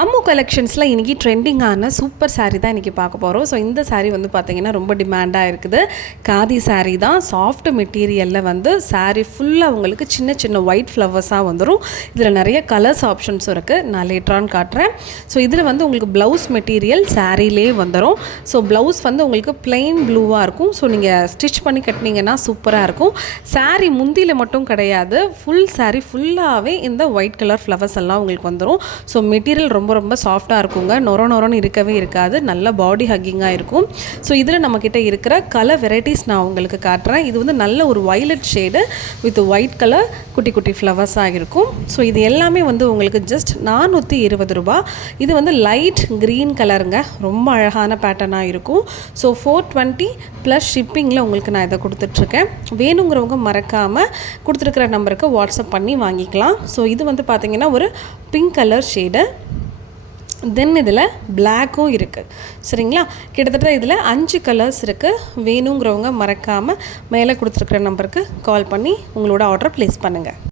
அம்மு கலெக்ஷன்ஸில் இன்றைக்கி ட்ரெண்டிங்கான சூப்பர் சாரீ தான் இன்றைக்கி பார்க்க போகிறோம். ஸோ இந்த சாரீ வந்து பார்த்திங்கன்னா ரொம்ப டிமாண்டாக இருக்குது. காதி சாரீ தான், சாஃப்ட் மெட்டீரியலில் வந்து சாரீ ஃபுல்லாக உங்களுக்கு சின்ன சின்ன ஒயிட் ஃப்ளவர்ஸாக வந்துடும். இதில் நிறைய கலர்ஸ் ஆப்ஷன்ஸும் இருக்குது, நான் லேட்டரான் காட்டுறேன். ஸோ இதில் வந்து உங்களுக்கு ப்ளவுஸ் மெட்டீரியல் சாரீலே வந்துடும். ஸோ ப்ளவுஸ் வந்து உங்களுக்கு பிளெயின் ப்ளூவாக இருக்கும். ஸோ நீங்கள் ஸ்டிச் பண்ணி கட்டினீங்கன்னா சூப்பராக இருக்கும். சாரீ முந்தியில் மட்டும் கிடையாது, ஃபுல் சாரீ ஃபுல்லாகவே இந்த ஒயிட் கலர் ஃப்ளவர்ஸ் எல்லாம் உங்களுக்கு வந்துடும். ஸோ மெட்டீரியல் ரொம்ப ரொம்ப சாஃப்டாக இருக்குங்க, நொரன்னு இருக்கவே இருக்காது, நல்ல பாடி ஹக்கிங்காக இருக்கும். ஸோ இதில் நம்மக்கிட்ட இருக்கிற கலர் வெரைட்டிஸ் நான் உங்களுக்கு காட்டுறேன். இது வந்து நல்ல ஒரு violet shade with white colour குட்டி குட்டி ஃப்ளவர்ஸாக இருக்கும். ஸோ இது எல்லாமே வந்து உங்களுக்கு ஜஸ்ட் 420 ரூபா. இது வந்து லைட் க்ரீன் கலருங்க, ரொம்ப அழகான பேட்டர்னாக இருக்கும். ஸோ 420 ப்ளஸ் ஷிப்பிங்கில் உங்களுக்கு நான் இதை கொடுத்துட்ருக்கேன். வேணுங்கிறவங்க மறக்காமல் கொடுத்துருக்கிற நம்பருக்கு வாட்ஸ்அப் பண்ணி வாங்கிக்கலாம். ஸோ இது வந்து பார்த்திங்கன்னா ஒரு பிங்க் கலர் ஷேடு, தென் இதில் பிளாக்கும் இருக்குது. சரிங்களா, கிட்டத்தட்ட இதில் 5 கலர்ஸ் இருக்குது. வேணுங்கிறவங்க மறக்காமல் மேலே கொடுத்துருக்குற நம்பருக்கு கால் பண்ணி உங்களோட ஆர்டர் ப்ளேஸ் பண்ணுங்கள்.